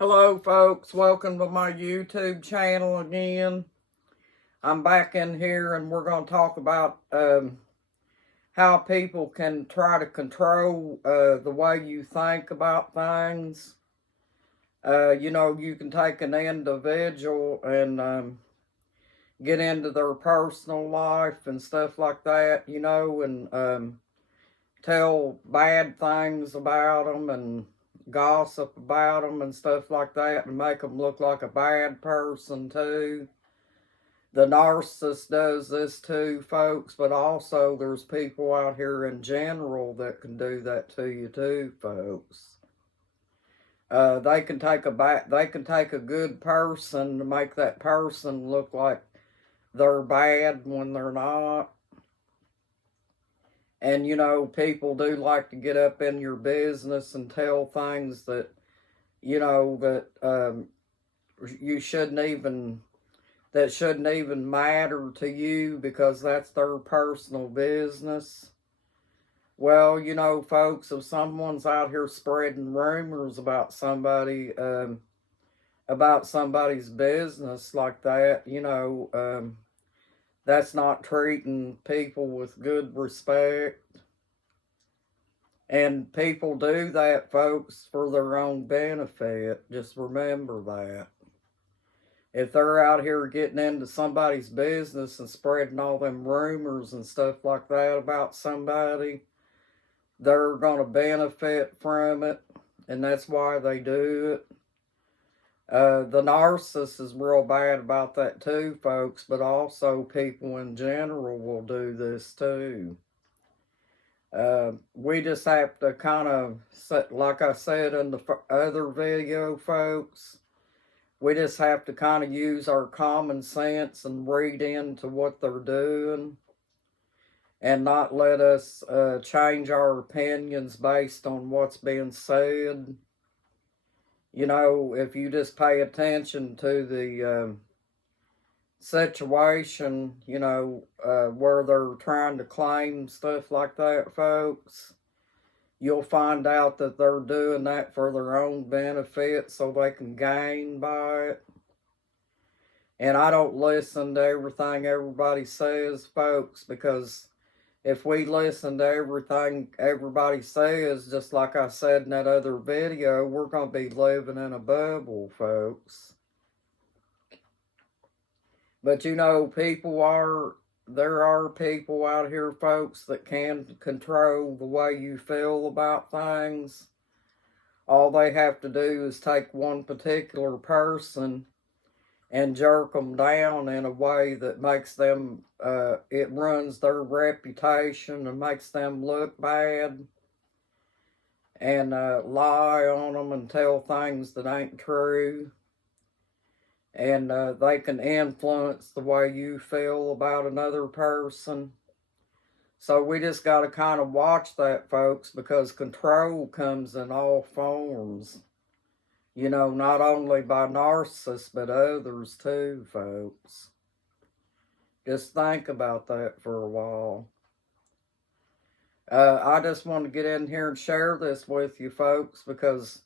Hello folks, welcome to my YouTube channel again. I'm back in here and we're going to talk about how people can try to control the way you think about things. You can take an individual and get into their personal life and stuff like that, and tell bad things about them and gossip about them and stuff like that and make them look like a bad person too. The narcissist does this too, folks, but also there's people out here in general that can do that to you too, folks. They can take a good person to make that person look like they're bad when they're not. And people do like to get up in your business and tell things that you shouldn't even that shouldn't even matter to you because that's their personal business. Well, folks, if someone's out here spreading rumors about somebody's business like that, that's not treating people with good respect. And people do that, folks, for their own benefit. Just remember that. If they're out here getting into somebody's business and spreading all them rumors and stuff like that about somebody, they're going to benefit from it. And that's why they do it. The narcissist is real bad about that too, folks, but also people in general will do this too. We just have to kind of, like I said in the other video, folks, we just have to kind of use our common sense and read into what they're doing and not let us change our opinions based on what's being said. If you just pay attention to the situation, where they're trying to claim stuff like that, folks, you'll find out that they're doing that for their own benefit so they can gain by it. And I don't listen to everything everybody says, folks, because if we listen to everything everybody says, just like I said in that other video, we're going to be living in a bubble, folks. But there are people out here, folks, that can control the way you feel about things. All they have to do is take one particular person and jerk them down in a way that makes them, it runs their reputation and makes them look bad, and lie on them and tell things that ain't true. And they can influence the way you feel about another person. So we just got to kind of watch that, folks, because control comes in all forms. Not only by narcissists, but others too, folks. Just think about that for a while. I just want to get in here and share this with you, folks, because,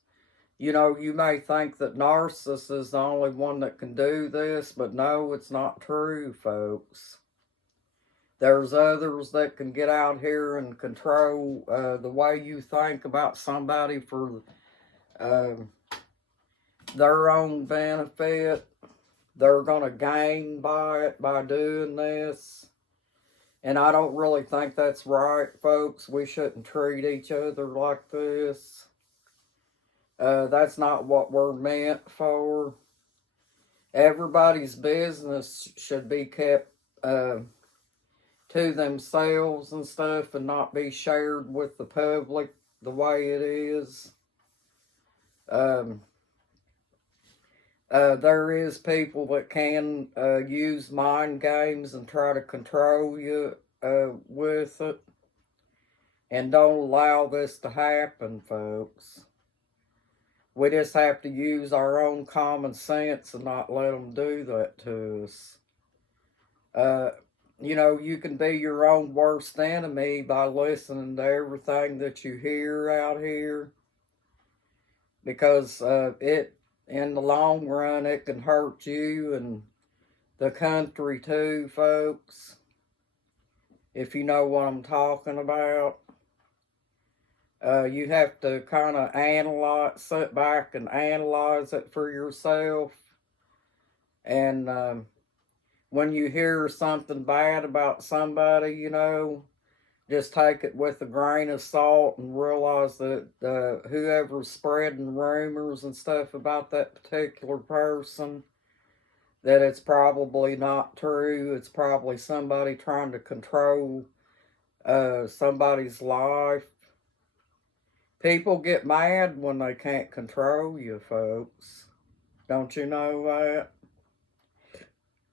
you may think that narcissist is the only one that can do this, but no, it's not true, folks. There's others that can get out here and control the way you think about somebody for their own benefit. They're going to gain by it by doing this. And I don't really think that's right, folks. We shouldn't treat each other like this. That's not what we're meant for. Everybody's business should be kept to themselves and stuff and not be shared with the public the way it is. There is people that can use mind games and try to control you with it. And don't allow this to happen, folks. We just have to use our own common sense and not let them do that to us. You can be your own worst enemy by listening to everything that you hear out here. Because in the long run, it can hurt you and the country too, folks. If you know what I'm talking about. You have to kind of sit back and analyze it for yourself. And when you hear something bad about somebody, just take it with a grain of salt and realize that whoever's spreading rumors and stuff about that particular person, that it's probably not true. It's probably somebody trying to control somebody's life. People get mad when they can't control you, folks. Don't you know that?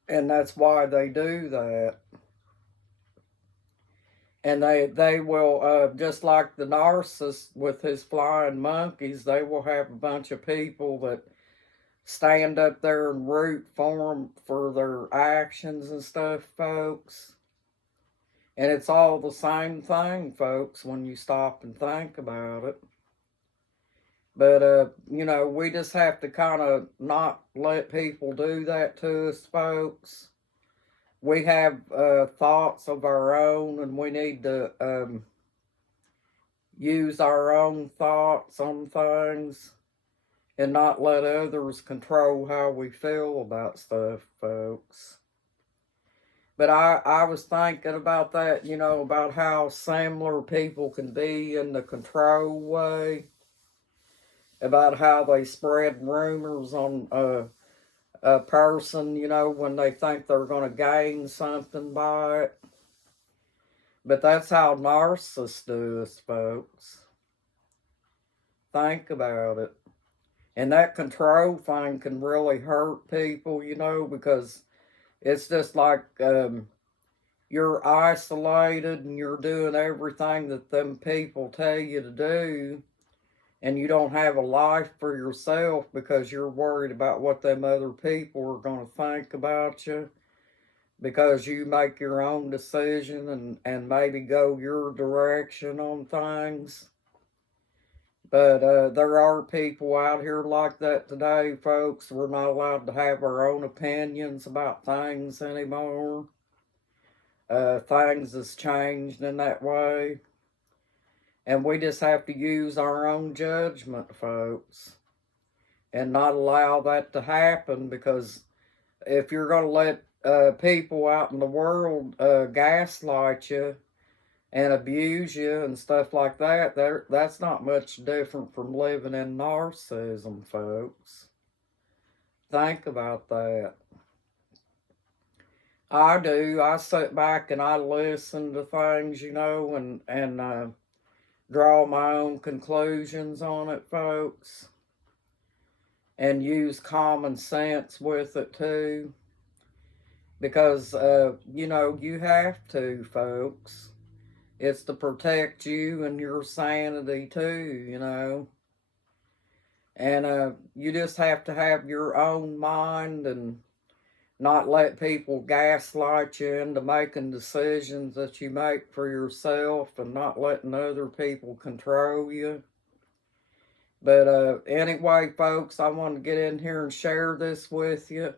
And that's why they do that. And they will, just like the narcissist with his flying monkeys, they will have a bunch of people that stand up there and root for them for their actions and stuff, folks. And it's all the same thing, folks, when you stop and think about it. But, we just have to kind of not let people do that to us, folks. We have thoughts of our own, and we need to use our own thoughts on things and not let others control how we feel about stuff, folks. But I was thinking about that, about how similar people can be in the control way, about how they spread rumors on a person, when they think they're going to gain something by it. But that's how narcissists do us, folks. Think about it. And that control thing can really hurt people, because it's just like you're isolated and you're doing everything that them people tell you to do, and you don't have a life for yourself because you're worried about what them other people are going to think about you, because you make your own decision and maybe go your direction on things. But there are people out here like that today, folks. We're not allowed to have our own opinions about things anymore. Things has changed in that way. And we just have to use our own judgment, folks, and not allow that to happen, because if you're going to let people out in the world gaslight you and abuse you and stuff like that, that's not much different from living in narcissism, folks. Think about that. I do. I sit back and I listen to things, and draw my own conclusions on it, folks, and use common sense with it too, because you have to, folks. It's to protect you and your sanity too, and you just have to have your own mind and not let people gaslight you into making decisions that you make for yourself, and not letting other people control you. But anyway, folks, I want to get in here and share this with you.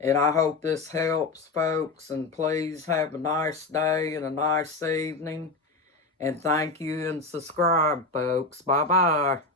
And I hope this helps, folks. And please have a nice day and a nice evening. And thank you, and subscribe, folks. Bye-bye.